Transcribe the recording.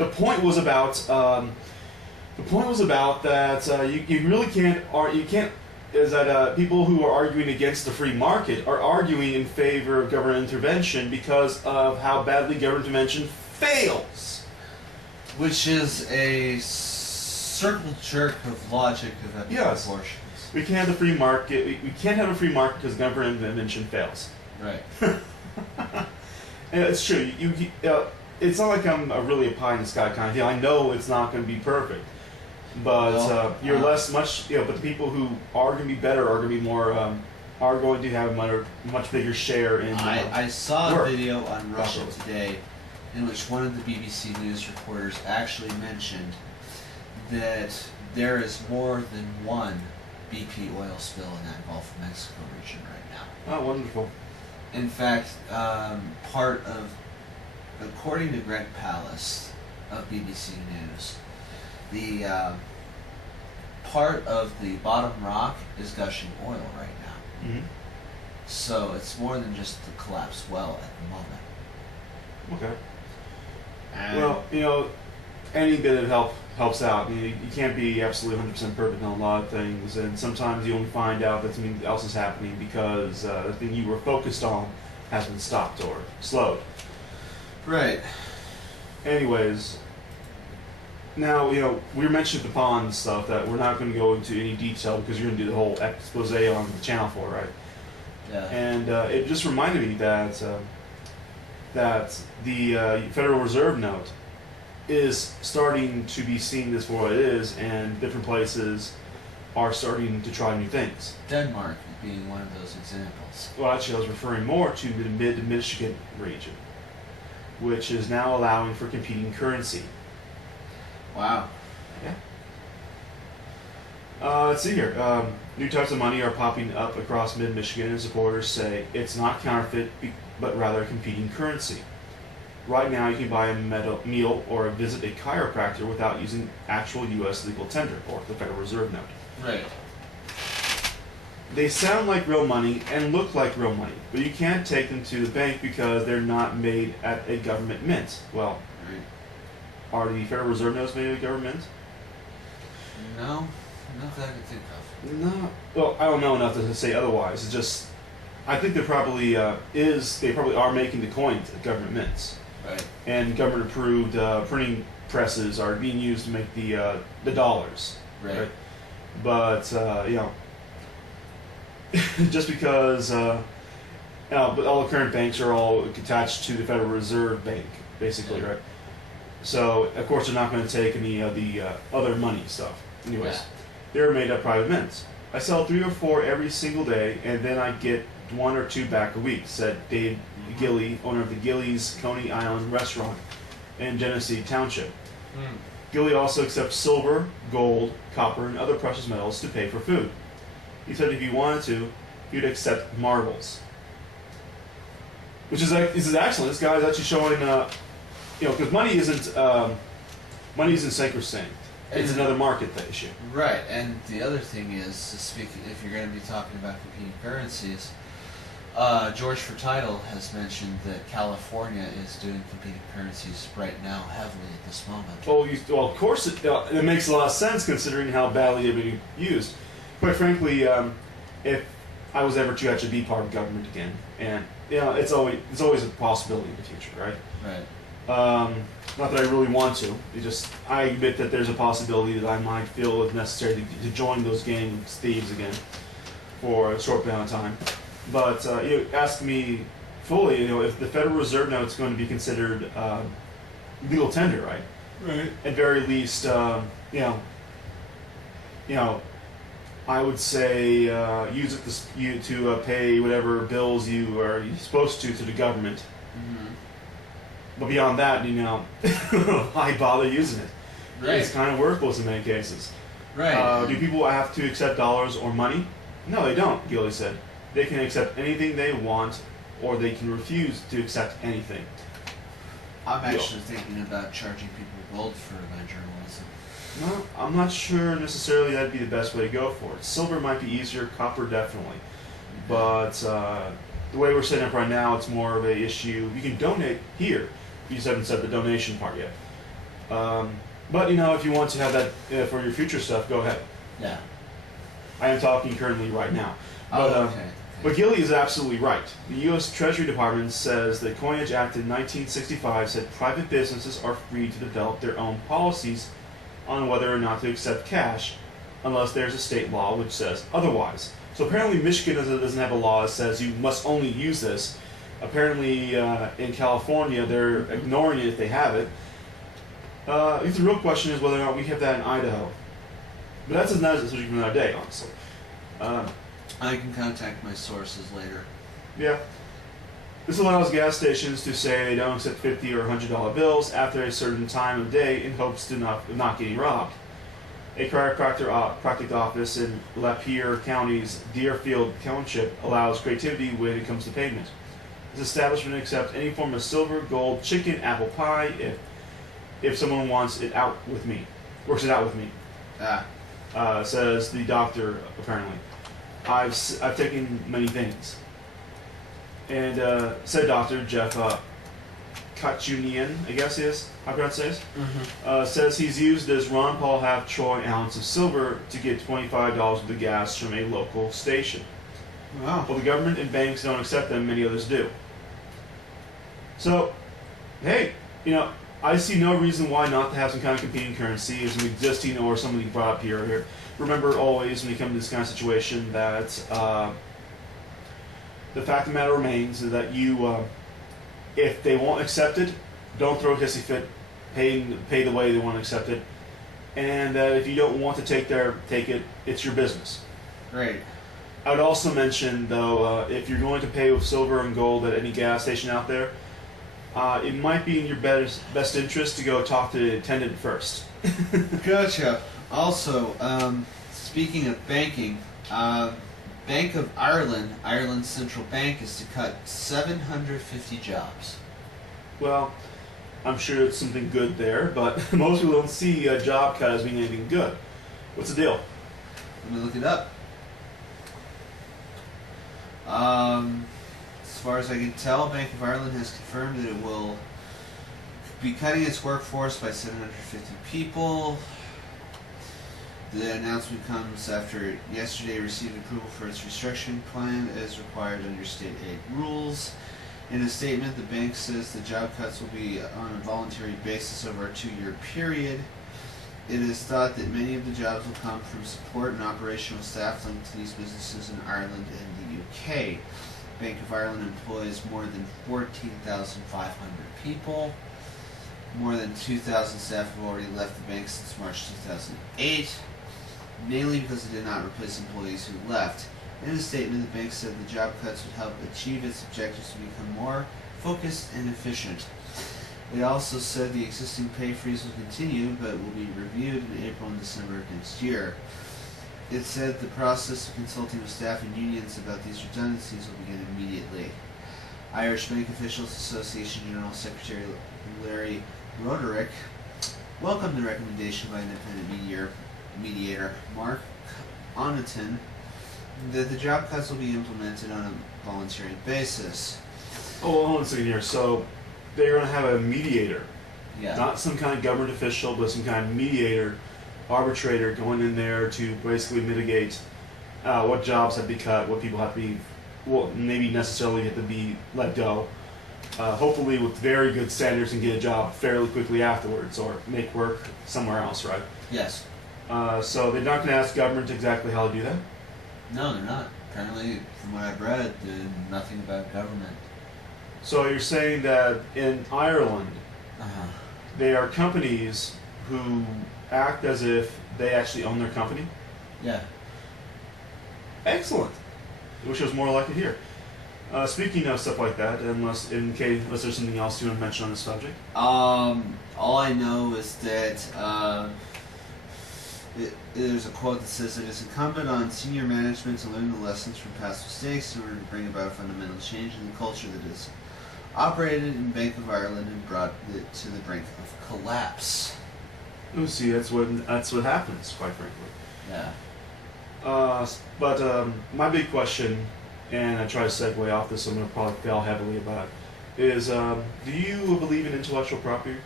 Right. The point was about that you really can't is that people who are arguing against the free market are arguing in favor of government intervention because of how badly government intervention fails. Which is a circle jerk of logic of epic Yes. proportions. We can't have the free market. We can't have a free market because government intervention fails. Right. And it's true. It's not like I'm really a pie in the sky kind of deal. I know it's not going to be perfect, but you're less much. But the people who are going to be better are going to be more. Are going to have a much bigger share in. I saw work. a video on Russia Today in which one of the BBC News reporters actually mentioned that there is more than one BP oil spill in that Gulf of Mexico region right now. Oh, wonderful. In fact, according to Greg Palast of BBC News, the part of the bottom rock is gushing oil right now. Mm-hmm. So it's more than just the collapsed well at the moment. Okay. And Well, any bit of help helps out. You can't be absolutely 100% perfect on a lot of things, and sometimes you only find out that something else is happening because the thing you were focused on has been stopped or slowed. right. Anyways, now, we mentioned the pond stuff that we're not going to go into any detail because you're going to do the whole expose on the channel for, right? Yeah. And it just reminded me that the Federal Reserve note is starting to be seen as for what it is, and different places are starting to try new things. Denmark being one of those examples. Well, actually, I was referring more to the mid-Michigan region, which is now allowing for competing currency. Wow. Yeah. Let's see here. New types of money are popping up across mid-Michigan, and supporters say it's not counterfeit, but rather competing currency. Right now, you can buy a meal or visit a chiropractor without using actual U.S. legal tender, or the Federal Reserve note. Right. They sound like real money and look like real money, but you can't take them to the bank because they're not made at a government mint. Well, Right. are the Federal Reserve notes made at a government mint? No, not that I can think of. No. Well, I don't know enough to say otherwise. It's just, I think there probably they probably are making the coins at government mints. Right. And government-approved printing presses are being used to make the dollars. Right. But just because but all the current banks are all attached to the Federal Reserve Bank, basically, right? So of course they're not going to take any of the other money stuff. Anyways, they're made up private mints. I sell 3 or 4 every single day, and then I get 1 or 2 back a week, said Dave Gilley, owner of the Gilley's Coney Island restaurant in Genesee Township. Gilley also accepts silver, gold, copper, and other precious metals to pay for food. He said if he wanted to, he'd accept marbles. Which is excellent. This guy is actually showing, because money isn't sacrosanct. It's another market issue. Right, and the other thing is, if you're going to be talking about competing currencies, George Fertitle has mentioned that California is doing competing currencies right now heavily at this moment. Well, of course it makes a lot of sense considering how badly they're being used. Quite frankly, if I was ever to actually be part of government again, and it's always a possibility in the future, right? Right. Not that I really want to. I admit that there's a possibility that I might feel it necessary to join those gang thieves again for a short amount of time. But you ask me fully, if the Federal Reserve note is going to be considered legal tender, right? Right. At very least, I would say use it to pay whatever bills you are supposed to the government. Mm-hmm. But beyond that, why bother using it? Right. It's kind of worthless in many cases. Right. Do people have to accept dollars or money? No, they don't, Gilley said. They can accept anything they want, or they can refuse to accept anything. I'm actually thinking about charging people gold for my journalism. No, I'm not sure necessarily that'd be the best way to go for it. Silver might be easier, copper definitely. But the way we're setting up right now, it's more of a issue. You can donate here. You just haven't said the donation part yet. But if you want to have that for your future stuff, go ahead. Yeah. I am talking currently right now. But, Okay. But Gilly is absolutely right. The U.S. Treasury Department says the Coinage Act in 1965 said private businesses are free to develop their own policies on whether or not to accept cash, unless there's a state law which says otherwise. So apparently Michigan doesn't have a law that says you must only use this. Apparently in California they're ignoring it if they have it. I think the real question is whether or not we have that in Idaho. But that's another subject for another day, honestly. I can contact my sources later. Yeah. This allows gas stations to say they don't accept $50 or $100 bills after a certain time of day in hopes of not getting robbed. A chiropractic office in Lapeer County's Deerfield Township allows creativity when it comes to payment. This establishment accepts any form of silver, gold, chicken, apple pie if someone wants it out with me. Works it out with me. Says the doctor, apparently. I've taken many things. And said Dr. Jeff Kachunian, I guess is how I pronounce it, says he's used this Ron Paul half troy ounce of silver to get $25 worth of gas from a local station. Wow. Well, the government and banks don't accept them, many others do. So, hey, I see no reason why not to have some kind of competing currency as an existing or somebody brought up here. Remember always when you come to this kind of situation that the fact of the matter remains is that you, if they won't accept it, don't throw a hissy fit, pay the way they want to accept it, and that if you don't want to take it, it's your business. Great. I would also mention, though, if you're going to pay with silver and gold at any gas station out there, it might be in your best interest to go talk to the attendant first. Gotcha. Also, speaking of banking, Bank of Ireland, Ireland's central bank, is to cut 750 jobs. Well, I'm sure it's something good there, but most people don't see a job cut as being anything good. What's the deal? Let me look it up. As far as I can tell, Bank of Ireland has confirmed that it will be cutting its workforce by 750 people. The announcement comes after it yesterday received approval for its restructuring plan as required under state aid rules. In a statement, the bank says the job cuts will be on a voluntary basis over a 2-year period. It is thought that many of the jobs will come from support and operational staff linked to these businesses in Ireland and the UK. Bank of Ireland employs more than 14,500 people. More than 2,000 staff have already left the bank since March 2008, mainly because it did not replace employees who left. In a statement, the bank said the job cuts would help achieve its objectives to become more focused and efficient. It also said the existing pay freeze will continue, but will be reviewed in April and December of next year. It said the process of consulting with staff and unions about these redundancies will begin immediately. Irish Bank Officials Association General Secretary Larry Roderick welcomed the recommendation by independent mediator Mark Oniton that the job cuts will be implemented on a voluntary basis. Oh, hold on a second here. So they're going to have a mediator, Yeah. not some kind of government official, but some kind of mediator, arbitrator going in there to basically mitigate what jobs have to be cut, what people have to be, well, maybe necessarily have to be let go. Hopefully with very good standards and get a job fairly quickly afterwards or make work somewhere else, right? Yes. So they're not going to ask government exactly how to do that? No, they're not. Apparently, from what I've read, nothing about government. So you're saying that in Ireland, Uh-huh. they are companies who act as if they actually own their company? Yeah. Excellent. I wish it was more like it here. Speaking of stuff like that, unless there's something else you want to mention on this subject. All I know is that there's a quote that says it is incumbent on senior management to learn the lessons from past mistakes in order to bring about fundamental change in the culture that is operated in Bank of Ireland and brought it to the brink of collapse. Oh, see, that's what happens, quite frankly. Yeah. But my big question, and I try to segue off this, so I'm going to probably fail heavily about, is do you believe in intellectual property?